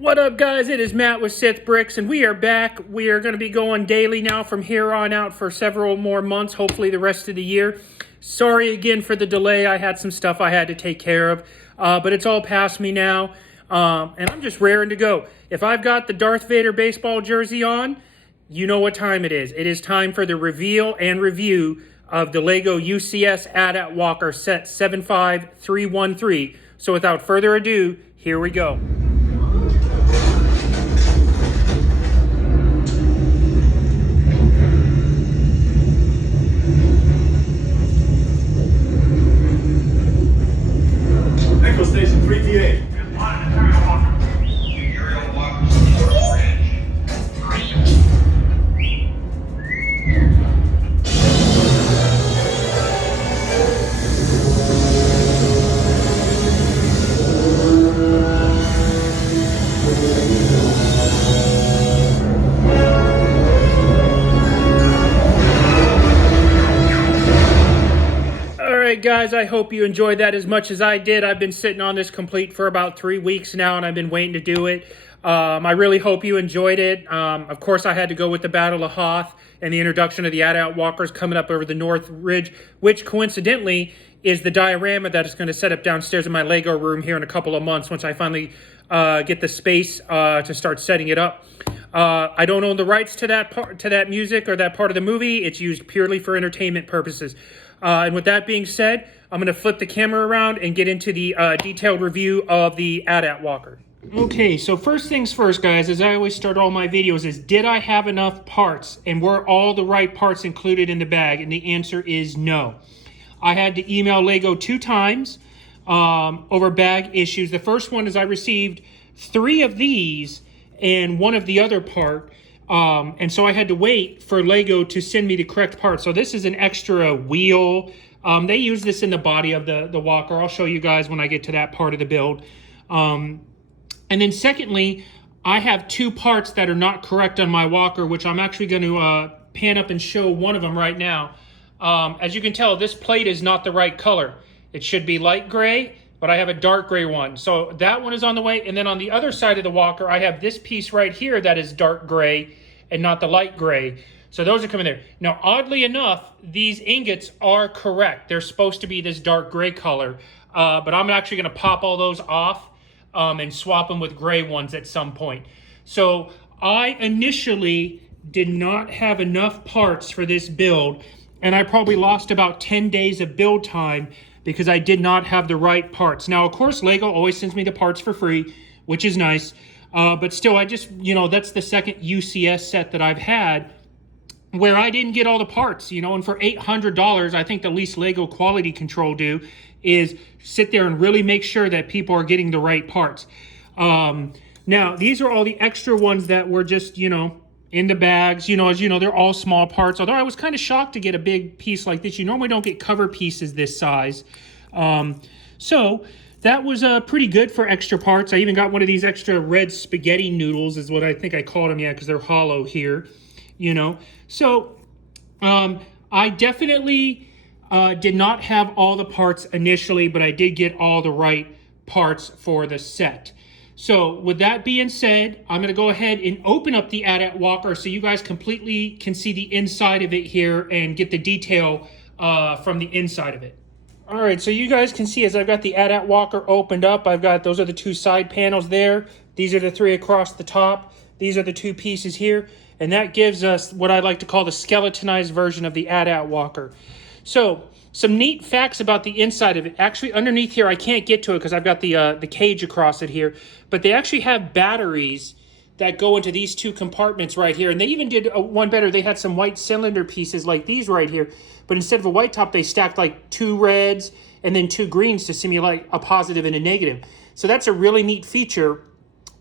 What up, guys? It is Matt with Sith Bricks, and we are back. We are going to be going daily now from here on out for several more months, hopefully the rest of the year. Sorry again for the delay. I had some stuff I had to take care of, but it's all past me now, and I'm just raring to go. If I've got the Darth Vader baseball jersey on, you know what time it is. It is time for the reveal and review of the LEGO UCS ATAT Walker set 75313. So without further ado, here we go. Station 3TA. Alright guys, I hope you enjoyed that as much as I did. I've been sitting on this complete for about 3 weeks now, and I've been waiting to do it. I really hope you enjoyed it. Of course, I had to go with the Battle of Hoth and the introduction of the ATAT Walkers coming up over the North Ridge, which coincidentally is the diorama that is going to set up downstairs in my Lego room here in a couple of months once I finally get the space to start setting it up. I don't own the rights to that music or that part of the movie. It's used purely for entertainment purposes. And with that being said, I'm going to flip the camera around and get into the detailed review of the ATAT Walker. Okay, so first things first, guys, as I always start all my videos, is did I have enough parts and were all the right parts included in the bag? And the answer is no. I had to email LEGO 2 times over bag issues. The first one is I received 3 of these and 1 of the other part. And so I had to wait for LEGO to send me the correct part. So this is an extra wheel. They use this in the body of the walker. I'll show you guys when I get to that part of the build. And then secondly, I have 2 parts that are not correct on my walker, which I'm actually going to pan up and show one of them right now. As you can tell, this plate is not the right color. It should be light gray, but I have a dark gray one. So that one is on the way. And then on the other side of the walker, I have this piece right here that is dark gray and not the light gray. So those are coming there. Now, oddly enough, these ingots are correct. They're supposed to be this dark gray color, but I'm actually gonna pop all those off and swap them with gray ones at some point. So I initially did not have enough parts for this build, and I probably lost about 10 days of build time because I did not have the right parts. Now, of course, LEGO always sends me the parts for free, which is nice. But still, I just, that's the second UCS set that I've had where I didn't get all the parts, and for $800, I think the least LEGO quality control do is sit there and really make sure that people are getting the right parts. Now, these are all the extra ones that were just, in the bags. As you know, they're all small parts, although I was kind of shocked to get a big piece like this. You normally don't get cover pieces this size. So that was pretty good for extra parts. I even got one of these extra red spaghetti noodles is what I think I called them, because they're hollow here, So I definitely did not have all the parts initially, but I did get all the right parts for the set. So with that being said, I'm going to go ahead and open up the ATAT Walker so you guys completely can see the inside of it here and get the detail from the inside of it. All right, so you guys can see as I've got the ATAT Walker opened up, those are the 2 side panels there. These are the 3 across the top. These are the 2 pieces here. And that gives us what I like to call the skeletonized version of the ATAT Walker. So some neat facts about the inside of it. Actually, underneath here, I can't get to it because I've got the cage across it here. But they actually have batteries that go into these 2 compartments right here. And they even did one better. They had some white cylinder pieces like these right here. But instead of a white top, they stacked like 2 reds and then 2 greens to simulate a positive and a negative. So that's a really neat feature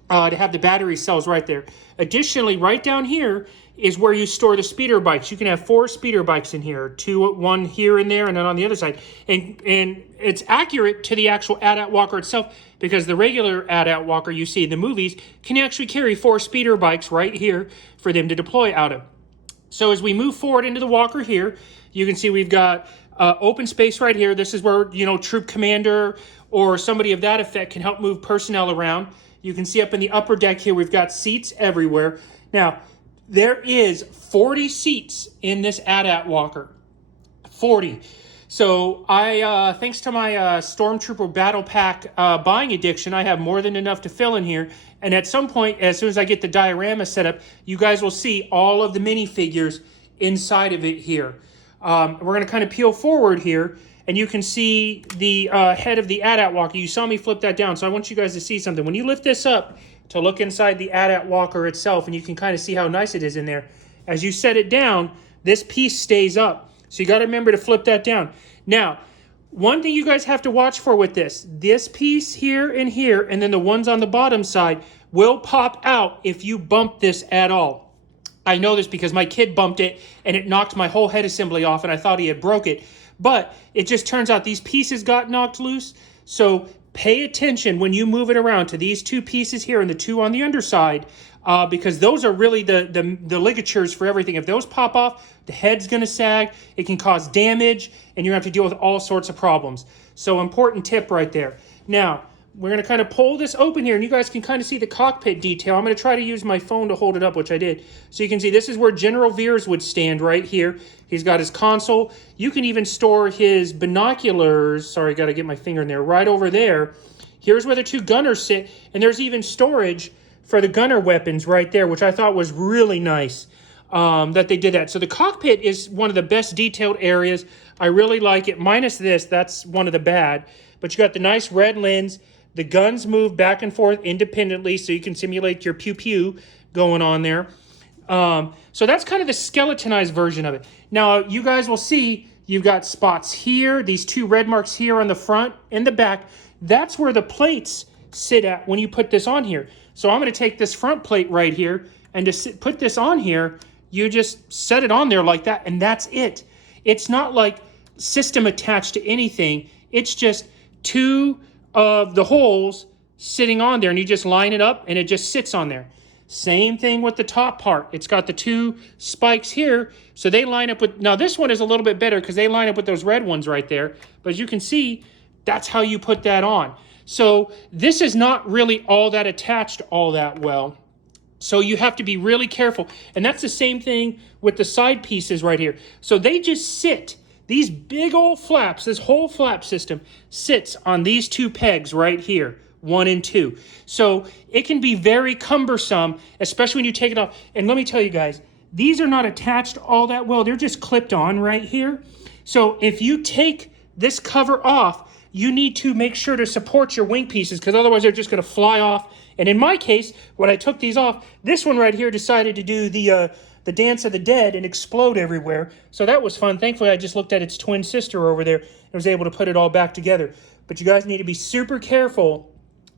to have the battery cells right there. Additionally, right down here is where you store the speeder bikes. You can have 4 speeder bikes in here, 1 here and there, and then on the other side. And it's accurate to the actual ATAT Walker itself, because the regular ATAT Walker you see in the movies can actually carry 4 speeder bikes right here for them to deploy out of. So as we move forward into the walker here, you can see we've got open space right here. This is where, troop commander or somebody of that effect can help move personnel around. You can see up in the upper deck here, we've got seats everywhere. Now, there is 40 seats in this ATAT Walker. 40. So thanks to my Stormtrooper Battle Pack buying addiction, I have more than enough to fill in here. And at some point, as soon as I get the diorama set up, you guys will see all of the minifigures inside of it here. We're going to kind of peel forward here, and you can see the head of the ATAT Walker. You saw me flip that down, so I want you guys to see something. When you lift this up to look inside the ATAT Walker itself, and you can kind of see how nice it is in there, as you set it down, this piece stays up. So you got to remember to flip that down. Now, one thing you guys have to watch for with this piece here, and then the ones on the bottom side will pop out if you bump this at all. I know this because my kid bumped it and it knocked my whole head assembly off and I thought he had broke it. But it just turns out these pieces got knocked loose. So pay attention when you move it around to these two pieces here and the two on the underside, because those are really the ligatures for everything. If those pop off, the head's going to sag, it can cause damage, and you have to deal with all sorts of problems. So important tip right there. Now, we're going to kind of pull this open here, and you guys can kind of see the cockpit detail. I'm going to try to use my phone to hold it up, which I did. So you can see this is where General Veers would stand right here. He's got his console. You can even store his binoculars. Sorry, got to get my finger in there. Right over there. Here's where the two gunners sit, and there's even storage for the gunner weapons right there, which I thought was really nice that they did that. So the cockpit is one of the best detailed areas. I really like it. Minus this, that's one of the bad. But you got the nice red lens. The guns move back and forth independently, so you can simulate your pew-pew going on there. So that's kind of the skeletonized version of it. Now, you guys will see you've got spots here, these two red marks here on the front and the back. That's where the plates sit at when you put this on here. So I'm going to take this front plate right here, and to put this on here, you just set it on there like that, and that's it. It's not like system attached to anything. It's just two of the holes sitting on there, and you just line it up, and it just sits on there. Same thing with the top part. It's got the two spikes here, so they line up with... Now, this one is a little bit better because they line up with those red ones right there. But as you can see, that's how you put that on. So this is not really all that attached all that well. So you have to be really careful. And that's the same thing with the side pieces right here. So they just sit. These big old flaps, this whole flap system sits on these two pegs right here, 1 and 2. So it can be very cumbersome, especially when you take it off. And let me tell you guys, these are not attached all that well. They're just clipped on right here. So if you take this cover off, you need to make sure to support your wing pieces, because otherwise they're just going to fly off. And in my case, when I took these off, this one right here decided to do the Dance of the Dead and explode everywhere. So that was fun. Thankfully, I just looked at its twin sister over there and was able to put it all back together. But you guys need to be super careful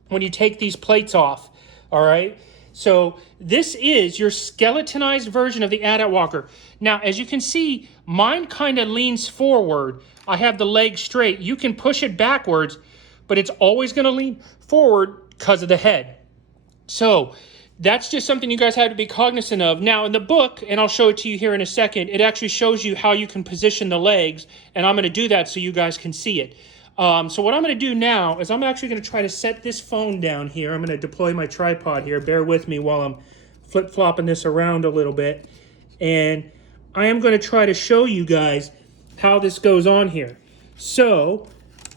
when you take these plates off, all right? So this is your skeletonized version of the ATAT Walker. Now, as you can see, mine kind of leans forward. I have the leg straight. You can push it backwards, but it's always going to lean forward because of the head. So that's just something you guys have to be cognizant of. Now, in the book, and I'll show it to you here in a second, it actually shows you how you can position the legs, and I'm going to do that so you guys can see it. So what I'm going to do now is I'm actually going to try to set this phone down here. I'm going to deploy my tripod here. Bear with me while I'm flip-flopping this around a little bit. And I am going to try to show you guys how this goes on here. So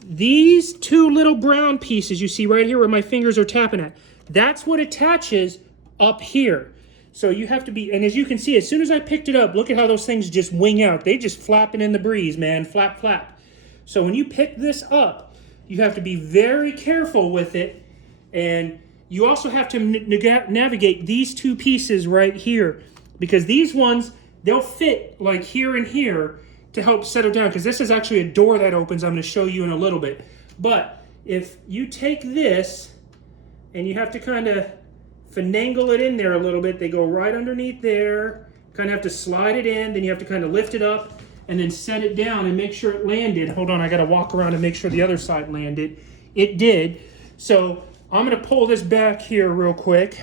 these two little brown pieces you see right here where my fingers are tapping at, that's what attaches up here. So you have to be, and as you can see, as soon as I picked it up, look at how those things just wing out. They just flapping in the breeze, man. Flap, flap. So when you pick this up, you have to be very careful with it. And you also have to navigate these two pieces right here, because these ones, they'll fit like here and here to help settle down, because this is actually a door that opens. I'm going to show you in a little bit. But if you take this and you have to kind of finagle it in there a little bit, they go right underneath there, kind of have to slide it in, then you have to kind of lift it up and then set it down and make sure it landed. Hold on, I got to walk around and make sure the other side landed. It did. So I'm going to pull this back here real quick.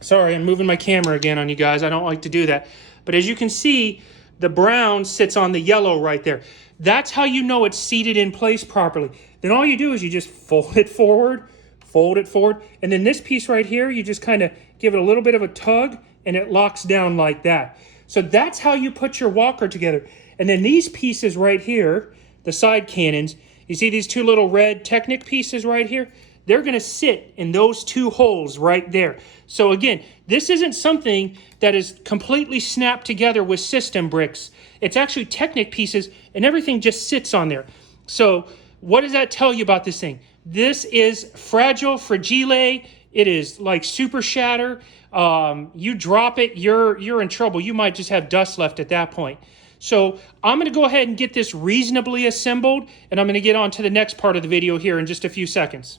Sorry, I'm moving my camera again on you guys. I don't like to do that. But as you can see, the brown sits on the yellow right there. That's how you know it's seated in place properly. Then all you do is you just fold it forward, fold it forward. And then this piece right here, you just kind of give it a little bit of a tug and it locks down like that. So that's how you put your walker together. And then these pieces right here, the side cannons, you see these two little red Technic pieces right here? They're going to sit in those two holes right there. So again, this isn't something that is completely snapped together with system bricks. It's actually Technic pieces, and everything just sits on there. So what does that tell you about this thing? This is fragile. It is like super shatter. You drop it, you're in trouble. You might just have dust left at that point. So I'm going to go ahead and get this reasonably assembled, and I'm going to get on to the next part of the video here in just a few seconds.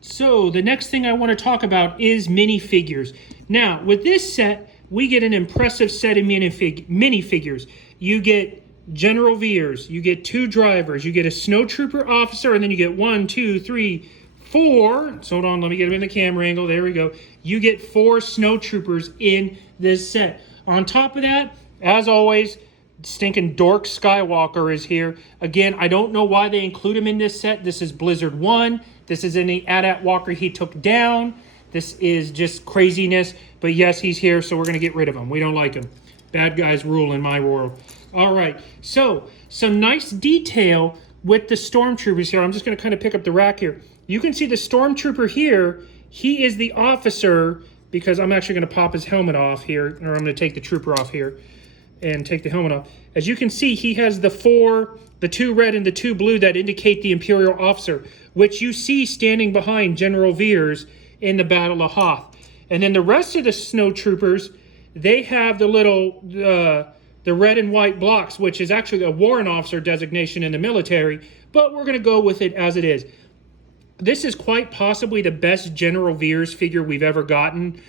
So the next thing I want to talk about is minifigures. Now, with this set, we get an impressive set of minifigures. You get General Veers, you get 2 drivers, you get a snow trooper officer, and then you get 1, 2, 3, 4. So hold on, let me get them in the camera angle. There we go. You get 4 snow troopers in this set. On top of that, as always, stinking Dork Skywalker is here. Again, I don't know why they include him in this set. This is Blizzard 1. This is any ATAT Walker he took down. This is just craziness. But yes, he's here, so we're going to get rid of him. We don't like him. Bad guys rule in my world. All right, so some nice detail with the Stormtroopers here. I'm just going to kind of pick up the rack here. You can see the Stormtrooper here. He is the officer, because I'm actually going to pop his helmet off here, or I'm going to take the trooper off here and take the helmet off. As you can see, he has the 2 red and the 2 blue that indicate the Imperial officer, which you see standing behind General Veers in the Battle of Hoth. And then the rest of the snow troopers, they have the little the red and white blocks, which is actually a warrant officer designation in the military, but we're going to go with it as it is. This is quite possibly the best General Veers figure we've ever gotten.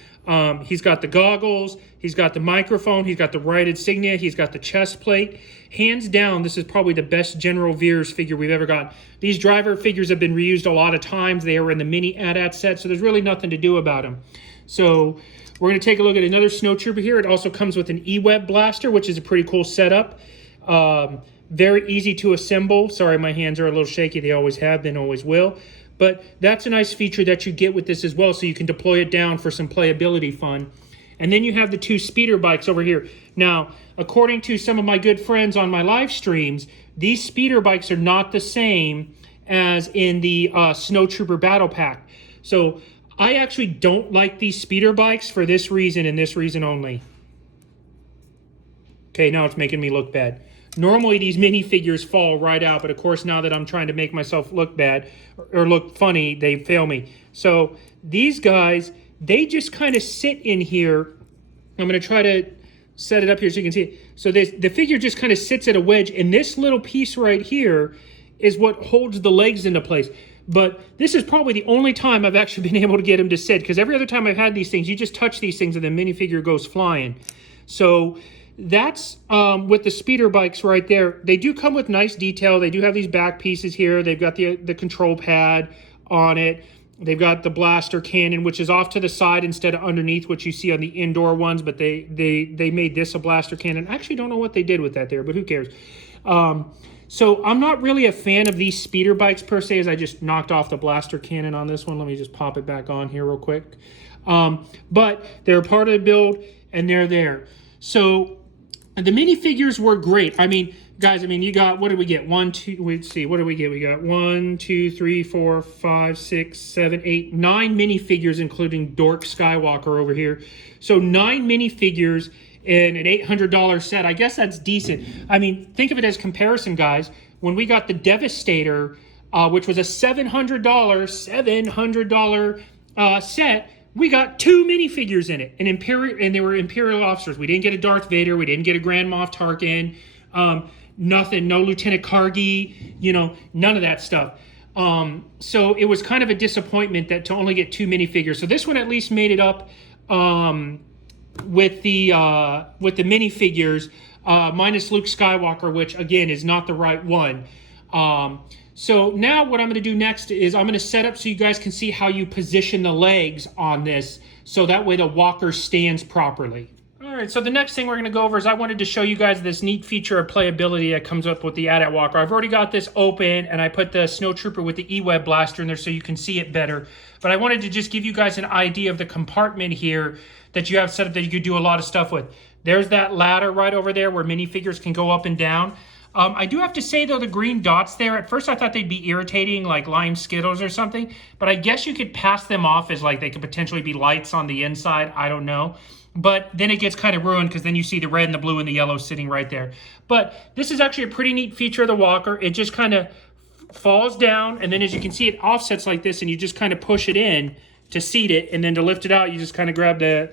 He's got the goggles, he's got the microphone, he's got the right insignia, he's got the chest plate. Hands down, this is probably the best General Veers figure we've ever gotten. These driver figures have been reused a lot of times. They were in the mini AT-AT set, so there's really nothing to do about them. So we're going to take a look at another snow trooper here. It also comes with an E-Web blaster, which is a pretty cool setup. Very easy to assemble. Sorry, my hands are a little shaky. They always have been, always will. But that's a nice feature that you get with this as well, so you can deploy it down for some playability fun. And then you have the 2 speeder bikes over here. Now, according to some of my good friends on my live streams, these speeder bikes are not the same as in the Snow Trooper Battle Pack. So I actually don't like these speeder bikes for this reason and this reason only. Okay, now it's making me look bad. Normally these minifigures fall right out, but of course now that I'm trying to make myself look bad or look funny, they fail me. So these guys, they just kind of sit in here. I'm going to try to set it up here so you can see it. So the figure just kind of sits at a wedge, and this little piece right here is what holds the legs into place. But this is probably the only time I've actually been able to get him to sit, because every other time I've had these things, you just touch these things and the minifigure goes flying. So that's with the speeder bikes right there. They do come with nice detail. They do have these back pieces here. They've got the control pad on it. They've got the blaster cannon, which is off to the side instead of underneath, which you see on the indoor ones, but they made this a blaster cannon. I actually don't know what they did with that there, but who cares? So I'm not really a fan of these speeder bikes per se, as I just knocked off the blaster cannon on this one. Let me just pop it back on here real quick. But they're part of the build, and they're there. So the minifigures were great. I mean, guys, you got, what did we get? Let's see, what did we get? We got 1, 2, 3, 4, 5, 6, 7, 8, 9 minifigures, including Dork Skywalker over here. So 9 minifigures in an $800 set. I guess that's decent. Think of it as comparison, guys. When we got the Devastator, which was a $700 set, we got 2 minifigures in it, and they were Imperial officers. We didn't get a Darth Vader. We didn't get a Grand Moff Tarkin. Nothing, no Lieutenant Kargi, none of that stuff. So it was kind of a disappointment that to only get 2 minifigures. So this one at least made it up with the minifigures, minus Luke Skywalker, which again is not the right one. So now what I'm going to do next is I'm going to set up so you guys can see how you position the legs on this, so that way the walker stands properly. All All right, so the next thing we're going to go over is I wanted to show you guys this neat feature of playability that comes up with the ATAT Walker. I've already got this open, and I put the Snow Trooper with the E-Web blaster in there so you can see it better. But I wanted to just give you guys an idea of the compartment here that you have set up that you could do a lot of stuff with. There's that ladder right over there where minifigures can go up and down. I do have to say, though, the green dots there, at first I thought they'd be irritating, like lime Skittles or something. But I guess you could pass them off as like they could potentially be lights on the inside. I don't know. But then it gets kind of ruined because then you see the red and the blue and the yellow sitting right there. But this is actually a pretty neat feature of the Walker. It just kind of falls down, and then as you can see, it offsets like this, and you just kind of push it in to seat it, and then to lift it out, you just kind of grab the,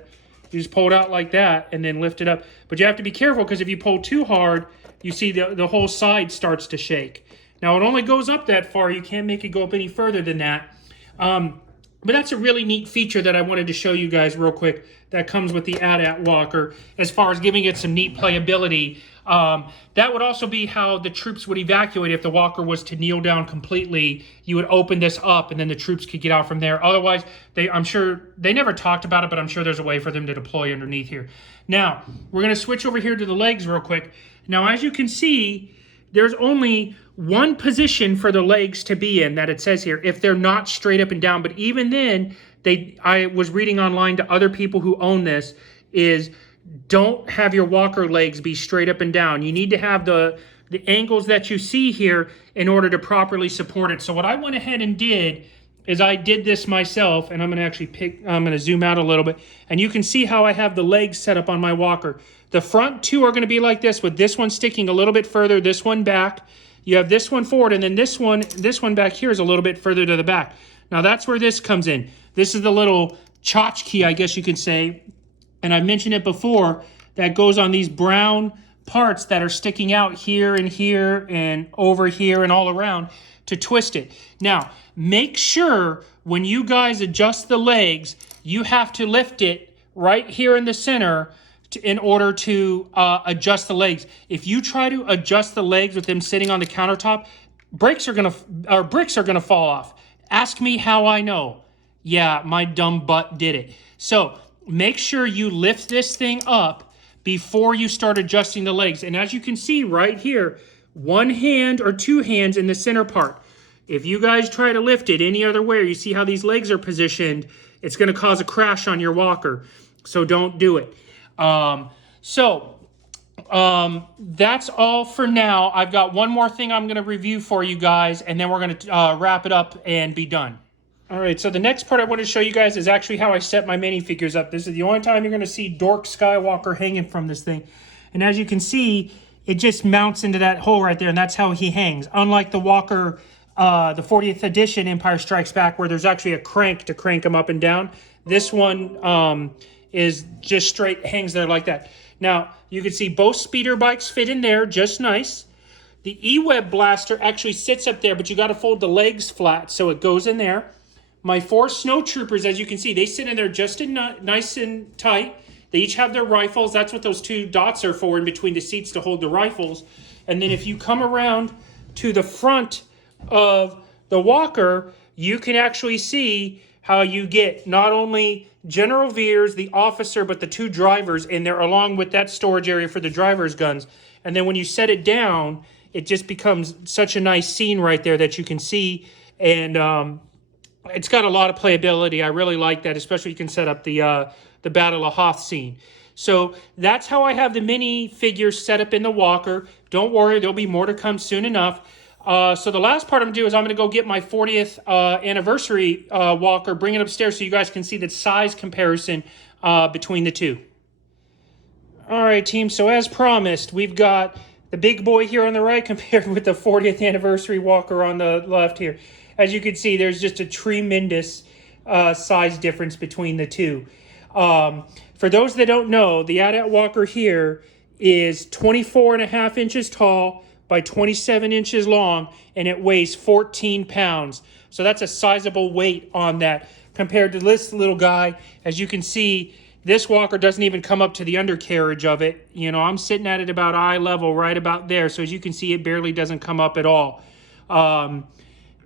you just pull it out like that, and then lift it up. But you have to be careful because if you pull too hard, you see the whole side starts to shake. Now, it only goes up that far. You can't make it go up any further than that. But that's a really neat feature that I wanted to show you guys real quick that comes with the ATAT Walker as far as giving it some neat playability. That would also be how the troops would evacuate if the Walker was to kneel down completely. You would open this up and then the troops could get out from there. Otherwise, I'm sure they never talked about it, but I'm sure there's a way for them to deploy underneath here. Now, we're going to switch over here to the legs real quick. Now, as you can see, there's only one position for the legs to be in that it says here if they're not straight up and down. But even then, I was reading online to other people who own this, is don't have your Walker legs be straight up and down. You need to have the angles that you see here in order to properly support it. So what I went ahead and did is I did this myself, and I'm going to actually I'm going to zoom out a little bit, and you can see how I have the legs set up on my Walker. The front two are going to be like this, with this one sticking a little bit further, this one back. You have this one forward, and then this one back here is a little bit further to the back. Now that's where this comes in. This is the little tchotchke, I guess you could say, and I've mentioned it before, that goes on these brown parts that are sticking out here and over here and all around to twist it. Now, make sure when you guys adjust the legs, you have to lift it right here in the center in order to adjust the legs. If you try to adjust the legs with them sitting on the countertop, bricks are gonna fall off. Ask me how I know. Yeah, my dumb butt did it. So make sure you lift this thing up before you start adjusting the legs. And as you can see right here, one hand or two hands in the center part. If you guys try to lift it any other way, you see how these legs are positioned, it's going to cause a crash on your Walker. So don't do it. That's all for now. I've got one more thing I'm going to review for you guys, and then we're going to wrap it up and be done. All right, so the next part I want to show you guys is actually how I set my minifigures up. This is the only time you're going to see Dork Skywalker hanging from this thing. And as you can see, it just mounts into that hole right there, and that's how he hangs. Unlike the Walker, the 40th edition Empire Strikes Back, where there's actually a crank to crank him up and down. This one is just straight, hangs there like that. Now, you can see both speeder bikes fit in there just nice. The E-Web blaster actually sits up there, but you got to fold the legs flat so it goes in there. My 4 Snow Troopers, as you can see, they sit in there just nice and tight. They each have their rifles. That's what those 2 dots are for in between the seats to hold the rifles. And then if you come around to the front of the Walker, you can actually see how you get not only General Veers, the officer, but the 2 drivers in there, along with that storage area for the driver's guns. And then when you set it down, it just becomes such a nice scene right there that you can see. And it's got a lot of playability. I really like that, especially you can set up the Battle of Hoth scene. So that's how I have the mini figures set up in the Walker. Don't worry, there'll be more to come soon enough. So the last part I'm going to do is I'm going to go get my 40th anniversary Walker, bring it upstairs so you guys can see the size comparison between the two. All right, team. So as promised, we've got the big boy here on the right compared with the 40th anniversary Walker on the left here. As you can see, there's just a tremendous size difference between the two. For those that don't know, the ATAT Walker here is 24.5 inches tall by 27 inches long, and it weighs 14 pounds. So that's a sizable weight on that compared to this little guy. As you can see, this Walker doesn't even come up to the undercarriage of it. You know, I'm sitting at it about eye level, right about there. So as you can see, it barely doesn't come up at all.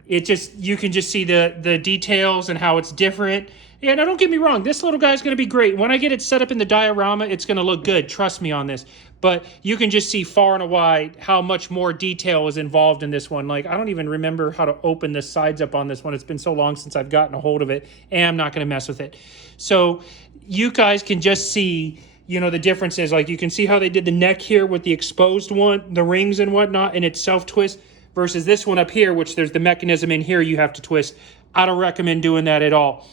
You can just see the details and how it's different. Yeah, now don't get me wrong. This little guy's going to be great. When I get it set up in the diorama, it's going to look good. Trust me on this. But you can just see far and wide how much more detail is involved in this one. Like, I don't even remember how to open the sides up on this one. It's been so long since I've gotten a hold of it, and I'm not going to mess with it. So you guys can just see, you know, the differences. Like, you can see how they did the neck here with the exposed one, the rings and whatnot, and it's self-twist, versus this one up here, which there's the mechanism in here you have to twist. I don't recommend doing that at all.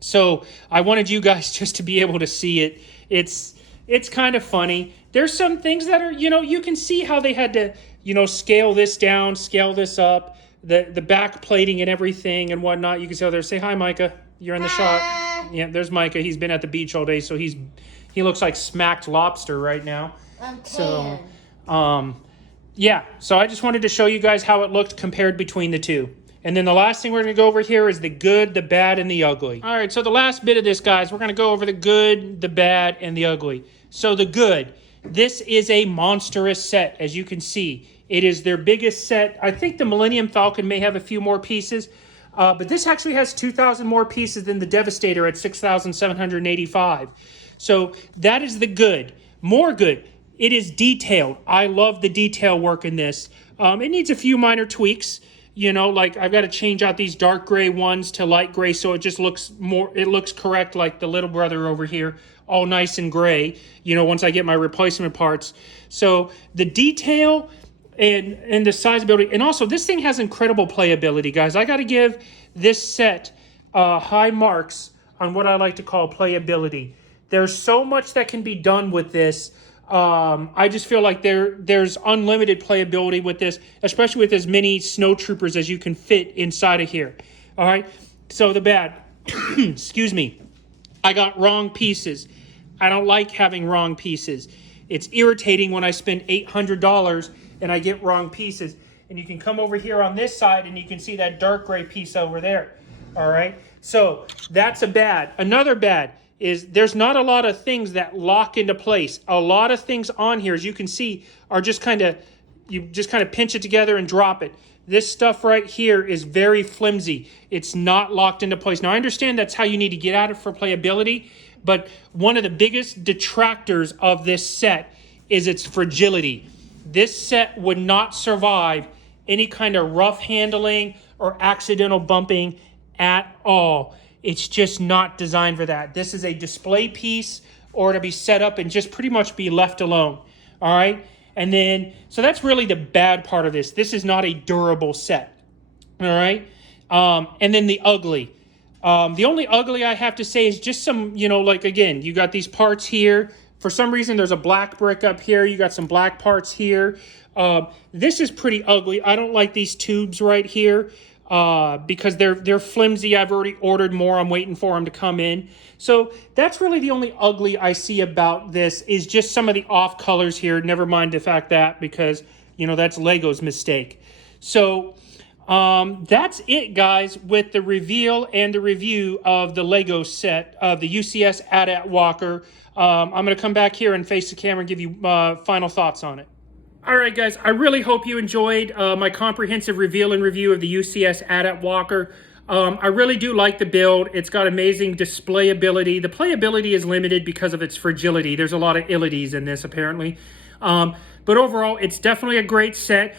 So I wanted you guys just to be able to see it. It's kind of funny. There's some things that are, you know, you can see how they had to, you know, scale this down, scale this up, the back plating and everything and whatnot. You can see how they're, say hi, Micah. You're in the shot. Yeah, there's Micah. He's been at the beach all day, so he looks like smacked lobster right now. So, yeah, so I just wanted to show you guys how it looked compared between the two. And then the last thing we're going to go over here is the good, the bad, and the ugly. All right, so the last bit of this, guys, we're going to go over the good, the bad, and the ugly. So the good, this is a monstrous set, as you can see. It is their biggest set. I think the Millennium Falcon may have a few more pieces, but this actually has 2,000 more pieces than the Devastator at 6,785. So that is the good. More good. It is detailed. I love the detail work in this. It needs a few minor tweaks. You know, like I've got to change out these dark gray ones to light gray so it just looks more, it looks correct, like the little brother over here, all nice and gray, you know, once I get my replacement parts. So the detail and the sizability, and also this thing has incredible playability, guys. I got to give this set high marks on what I like to call playability. There's so much that can be done with this. I just feel like there's unlimited playability with this, especially with as many snow troopers as you can fit inside of here. All right. So the bad, excuse me, I got wrong pieces. I don't like having wrong pieces. It's irritating when I spend $800 and I get wrong pieces. And you can come over here on this side and you can see that dark gray piece over there. All right. So that's a bad. Another bad is there's not a lot of things that lock into place. A lot of things on here, as you can see, are just kind of, you just kind of pinch it together and drop it. This stuff right here is very flimsy. It's not locked into place. Now, I understand that's how you need to get at it for playability, but one of the biggest detractors of this set is its fragility. This set would not survive any kind of rough handling or accidental bumping at all. It's just not designed for that. This is a display piece or to be set up and just pretty much be left alone. All right. And then, so that's really the bad part of this. This is not a durable set. All right. And then the ugly. The only ugly I have to say is just some, you know, like, again, you got these parts here. For some reason, there's a black brick up here. You got some black parts here. This is pretty ugly. I don't like these tubes right here. Because they're flimsy. I've already ordered more. I'm waiting for them to come in. So that's really the only ugly I see about this, is just some of the off colors here. Never mind the fact that, because, you know, that's Lego's mistake. So that's it, guys, with the reveal and the review of the Lego set of the UCS ATAT Walker. I'm going to come back here and face the camera and give you final thoughts on it. All right, guys, I really hope you enjoyed my comprehensive reveal and review of the UCS ATAT Walker. I really do like the build. It's got amazing display ability. The playability is limited because of its fragility. There's a lot of illities in this, apparently. But overall, it's definitely a great set.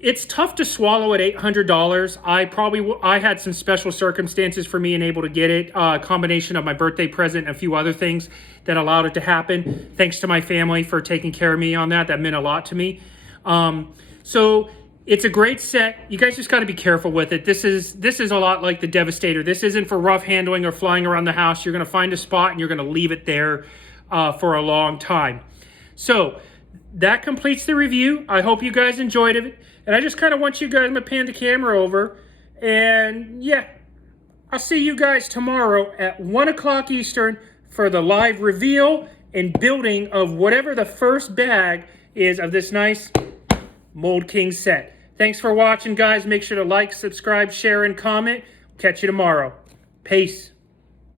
It's tough to swallow at $800. I had some special circumstances for me and able to get it. A combination of my birthday present and a few other things that allowed it to happen. Thanks to my family for taking care of me on that. That meant a lot to me. So it's a great set. You guys just got to be careful with it. This is a lot like the Devastator. This isn't for rough handling or flying around the house. You're going to find a spot and you're going to leave it there for a long time. So that completes the review. I hope you guys enjoyed it. And I just kind of want you guys to pan the camera over. And yeah, I'll see you guys tomorrow at 1 o'clock Eastern for the live reveal and building of whatever the first bag is of this nice Mold King set. Thanks for watching, guys. Make sure to like, subscribe, share, and comment. Catch you tomorrow. Peace.